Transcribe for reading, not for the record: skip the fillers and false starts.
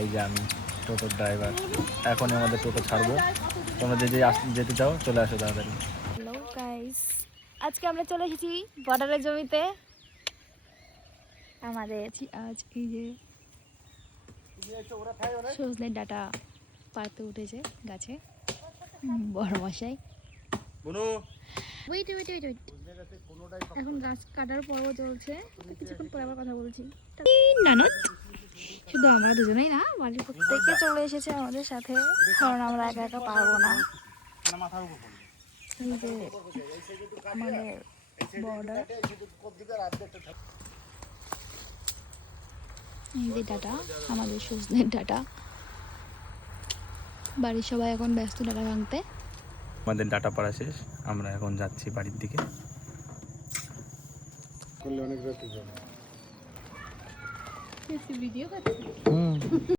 এই যে আমি টোটোর ড্রাইভার। এখনই আমাদের টোটো ছাড়বো, তোমরা যে যেতে চাও চলে আসো তাড়াতাড়ি। হ্যালো গাইস, আজকে আমরা চলে এসেছি বর্ডারের জমিতে। আমাদের আজ এই যে সজনের ডাটা পাড়তে উঠেছে গাছে বড় মশাই। ওয়েট ওয়েট ওয়েট ওয়েট, এখন গাছ কাটার পর্ব চলছে, কিছুক্ষণ পরে আবার কথা বলছি। নানদ শুধু আমরা দুজনেই না, বাড়ির প্রত্যেকে চলে এসেছে আমাদের সাথে, কারণ আমরা একা একা পারবো না। এই যে আমাদের বর্ডার, এই যে ডাটা, আমাদের সজনের ডাটা। বাড়ির সবাই এখন ব্যস্ত ডাটা ভাঙতে। আমাদের ডাটা পাড়া শেষ, আমরা এখন যাচ্ছি বাড়ির দিকে। ভিডিও